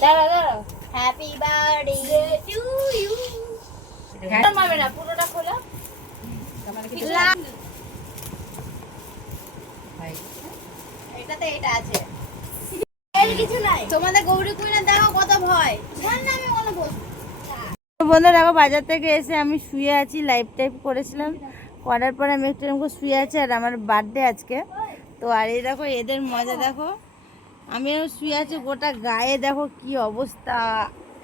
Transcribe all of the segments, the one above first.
দাঁড়া দাঁড়া happy birthday to you মারবে না পুরোটা খোলা। এটাতে এটা আছে। কিছু নাই। তোমাদের গৌরী কুইনের দেখো কত ভয়। আমি কোনো বস বন্ধু দেখো বাজার থেকে এসে আমি শুয়ে আছি লাইভ টাইপ করেছিলাম। করার পরে আমি একটু এরকম করে শুয়ে আছি আর আমার বার্থডে আজকে। তো আর এই দেখো এদের মজা দেখো। আমি শুয়ে আছি গোটা গায়ে দেখো কি অবস্থা।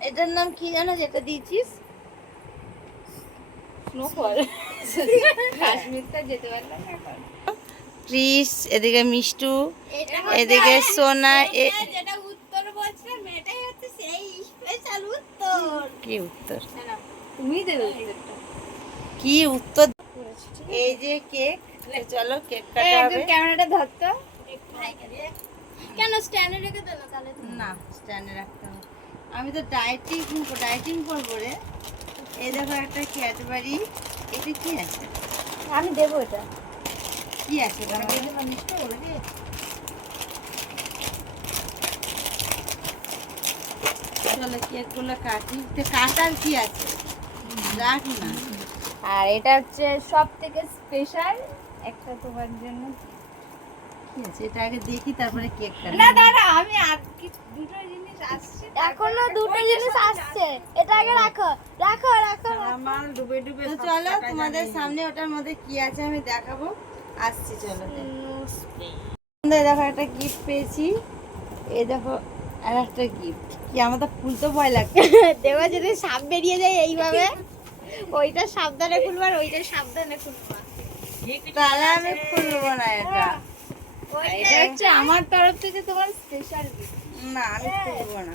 এটার নাম কি জানো যেটা দিয়েছিস? ক্রিস এদিকে মিষ্টু এদিকে সোনা কি উত্তর? তুমি কি উত্তর? এই যে কেক চলো কেক কাটা হবে। ক্যামেরাটা ধরতো। কেন স্ট্যান্ডে রেখে দেবো তাহলে? না স্ট্যান্ডে রাখতে হবে। আমি তো ডায়েটিং ডায়েটিং করব রে। এই দেখো একটা ক্যাডবারি এটা কি আছে? আমি দেবো এটা। কি আছে? চলো কেকগুলো কাটি। কাটার কি আছে? রাখ না। আর এটা হচ্ছে সব থেকে স্পেশাল একটা তোমার জন্য কি আছে এটা আগে দেখি তারপরে কেক কাটি না দাঁড়া আমি আর দুটো জিনিস আসছে এখনও দুটো জিনিস আসছে। এটা আগে রাখো রাখো রাখো তো চলো তোমাদের সামনে ওটার মধ্যে কি আছে আমি দেখাবো। আসছি চলো। এই দেখো একটা গিফট পেয়েছি। এই দেখো আর একটা গিফট কি আমার তো খুলতে ভয় লাগছে। দেবা যদি সাপ বেরিয়ে যায় এইভাবে ওইটা সাবধানে খুলবো আর ওইটা সাবধানে খুলবো। তাহলে আমি খুলবো না এটা। এটা হচ্ছে আমার তরফ থেকে তোমার স্পেশাল না আমি না।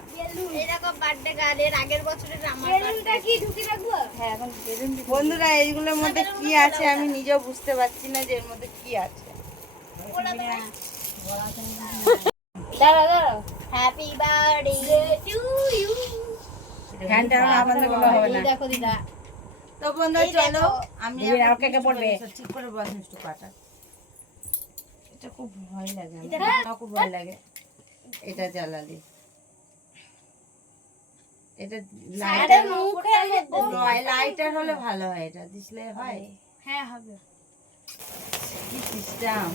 এরকম বার্থডে আগের বছরের আমার বেলুনটা কি ঢুকি রাখব? হ্যাঁ এখন বেলুন বন্ধুরা এইগুলোর মধ্যে কি আছে আমি নিজেও বুঝতে পারছি না যে এর মধ্যে কি আছে। দাঁড়া দাঁড়া হ্যাপি বার্থডে টু ইউ দেখো দিদা। তো বন্ধুরা চলো আমি আর কে কে পড়বে? ঠিক করে বস একটু কাটা। এটা খুব ভয় লাগে আমার। এটা- খুব ভয় লাগে এটা জ্বালালে এটা লাইটার নয় লাইটার হলে ভালো হয় এটা দিসলে হয় হ্যাঁ হবে কি সিস্টেম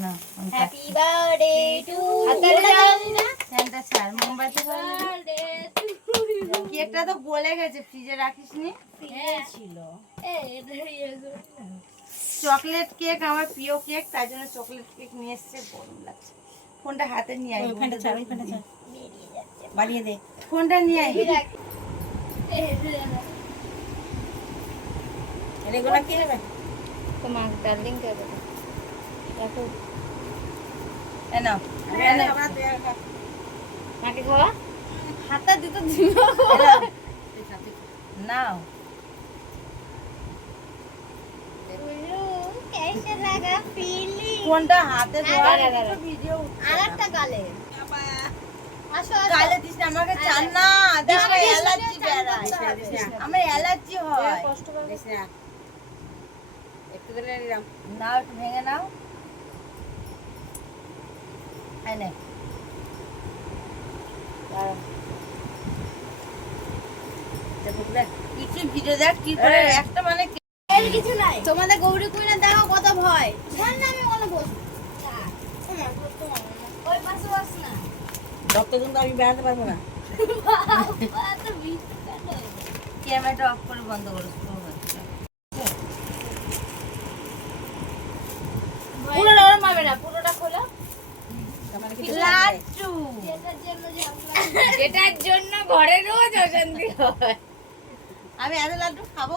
না হ্যাপি বার্থডে টু ফ্যানটা ছাড় মোমবাতি কেকটা তো গলে গেছে ফ্রিজে রাখিস নি ছিল চকলেট কেক আমার প্রিয় কেক তাই জন্য চকলেট কেক নিয়ে এসছে গরম লাগছে। ফোনটা হাতে নিয়ে আই ওই ফ্যানটা ছাড় ওই ছাড়। বাড়িয়ে দে। ফোনটা নিয়ে আই এগুলো কি হবে? তোমার ডার্লিং কে দেখো এ মাকে খাওয়া? হাতা দিত দিব নাও। ফোনটা হাতে ধর। দাঁড়া, দাঁড়া। ভিডিও আরেকটা গালে। আসো আসো। গালে দিস না আমাকে চান না। দেখো অ্যালার্জি বেরায় আমার অ্যালার্জি হয়। কষ্ট দিস না। একটু করে নিলাম। নাও একটু ভেঙে নাও। এই নে। দাঁড়া। দেখো, দেখ, কিছু ভিডিও দেখ কি করে একটা মানে এর কিছু নাই। তোমাদের গৌরী কুইনের দেখো কত ভয় জান না আমি কোনো বস ওই পাশে বস না আমি বেড়াতে পারব না। এত ক্যামেরাটা অফ করে বন্ধ করো slow হচ্ছে। হবে না পুরোটা খোলা। আমার লাড্ডু। যেটার জন্য ঘরে রোজ অশান্তি হয়। আমি এত লাড্ডু খাব?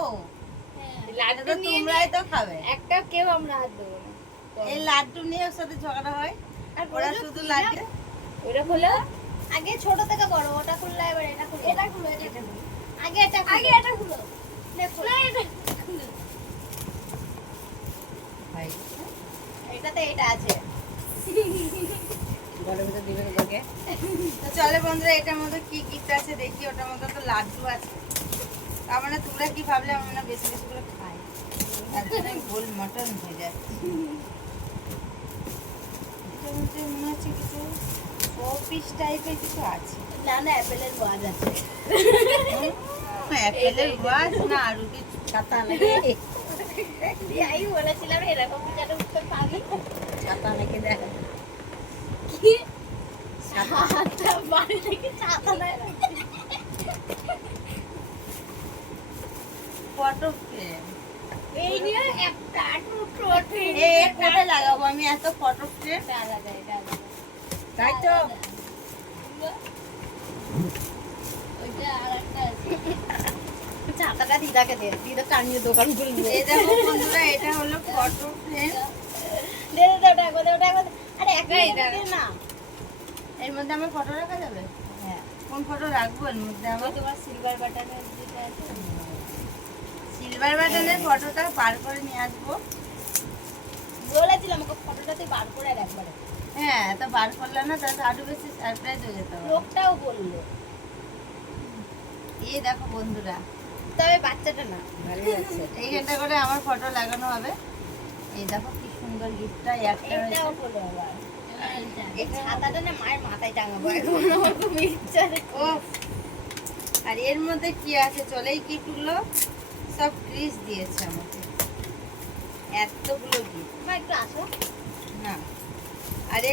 এটা লাড্ডু তো তোমরাই তো খাবে। একটা কেউ আমরা হাত দেবো এই লাড্ডু নিয়ে ওর সাথে ঝগড়া হয়। আর ওরা শুধু লাড্ডু? ওটা খোলো। আগে ছোট থেকে বড় ওটা খুললে এবার এটা খুলো। এটা খুলো এটা আগে এটা আগে এটা খুলো। দেখো। না এটা খুলো ভাই। এটাতে এটা আছে। তো চলে বন্ধুরা এটার মধ্যে কি গিফট আছে দেখি ওটার মধ্যে তো লাড্ডু আছে। তার মানে তোমরা কি ভাবলে আমি না বেশি বেশি করে খাই। তার জন্য গোল মটন হয়ে যাচ্ছে মনে হচ্ছে কিছু পিস টাইপের কিছু আছে? না না অ্যাপেলের ওয়াজ আছে। অ্যাপেলের ওয়াজ না ছাতা নাকি? আমি বলেছিলাম এরকম একটা উত্তর পাবি? ছাতা নাকি দেখ। কি? ছাতা বাড়ি থেকে ছাতা নেয় না। ফটো ফ্রেম এই নিয়ে একটা টুকরো এই কোথায় লাগাবো? আমি এত ফটো ফ্রেম তাই তো ওইটা আরেকটা আছে ছাতাটা দিদাকে দে। দিদা টানিয়ে দোকান খুলবে এই দেখো বন্ধুরা এটা হলো ফটো ফ্রেম দে দে দে ওটা একবার দে ওটা একবার দে। আরে একটাই না। এর মধ্যে আমার ফটো রাখা যাবে? হ্যাঁ। কোন ফটো রাখব এর মধ্যে ওই আমার তোমার সিলভার বাটনের যেটা আছে। সিলভার বাটনের ফটোটা বার করে নিয়ে আসব। বলেছিলাম আমাকে ফটোটা তুই বার করে রাখ একবারে। হ্যাঁ তো বার করলাম না তাহলে আরও বেশি সারপ্রাইজ হয়ে যেত লোকটাও বলল। এই দেখো বন্ধুরা। তবে বাচ্চাটা না। ভালো লাগছে এইখানটা করে আমার ফটো লাগানো হবে। এই দেখো কি সুন্দর গিফটটা একটা এটাও হয়েছে বলে আবার। এই ছাতাটা না মায়ের মাথায় টাঙাবো এখন। আমার খুব ইচ্ছা আর এর মধ্যে কি আছে? চলেই গিফটগুলো সব ক্রিস দিয়েছে আমাকে। এতগুলো গিফট মা একটু আসো। না। আরে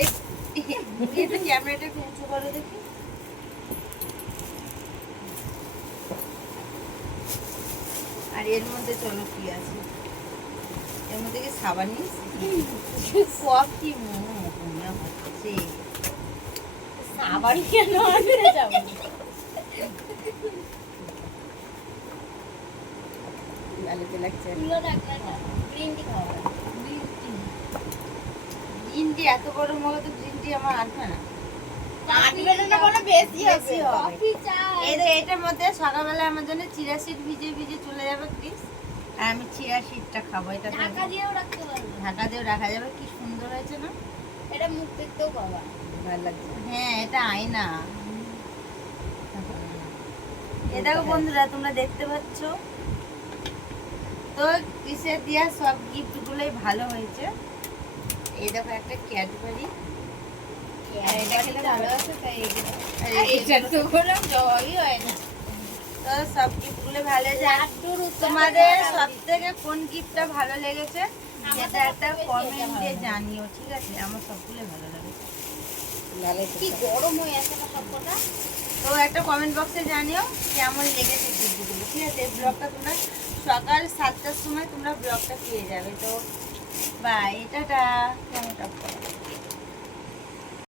এটা ক্যামেরাটা একটু উঁচু করো দেখি। আর এর মধ্যে চলো কি আছে? এর মধ্যে কি সাবান নিয়েছি কি মনে হচ্ছে। আবার কেন লাগছে? গ্রিন টি খাওয়া গ্রিন টি এত বড় মগে তো গ্রিন টি আমার আটবে না। কোনো বেশি হবে। বেশি হবে। কফি চা এই যে এটার মধ্যে সকালবেলা আমার জন্য চিরা সিট ভিজে ভিজে চলে যাবে প্লিজ আর আমি চিরা সিটটা খাব এটা ঢাকা দিয়েও রাখতে পারবে। ঢাকা দিয়েও রাখা যাবে কি সুন্দর হয়েছে না? এটা মুখ দেখতেও পাবা। ভালো লাগছে। হ্যাঁ এটা আয়না। এ দেখো বন্ধুরা তোমরা দেখতে পাচ্ছ? তো কিসের দিয়া সব গিফট গুলোই ভালো হয়েছে। এই দেখো একটা ক্যাডবেরি। আর এটা খেলে ভালো আছে তাই এগুলো আর আর এটা তো কোনো জবাবই হয় না। তো সব গিফটগুলো ভালো হয়েছে আর লাড্ডুর উত্তর তোমাদের সব থেকে কোন গিফটটা ভালো লেগেছে? যেটা একটা সবথেকে কমেন্ট দিয়ে এটা ভালো। জানিও ঠিক আছে? আমার সবগুলো ভালো লেগেছে কি গরম হয়ে আছে সবকটা। তো একটা কমেন্ট বক্সে জানিও কেমন লেগেছে গিফটগুলো ঠিক আছে? ব্লগটা তোমরা সকাল সাতটার সময় তোমরা ব্লগটা পেয়ে যাবে। তো Và ta ta yang dapat.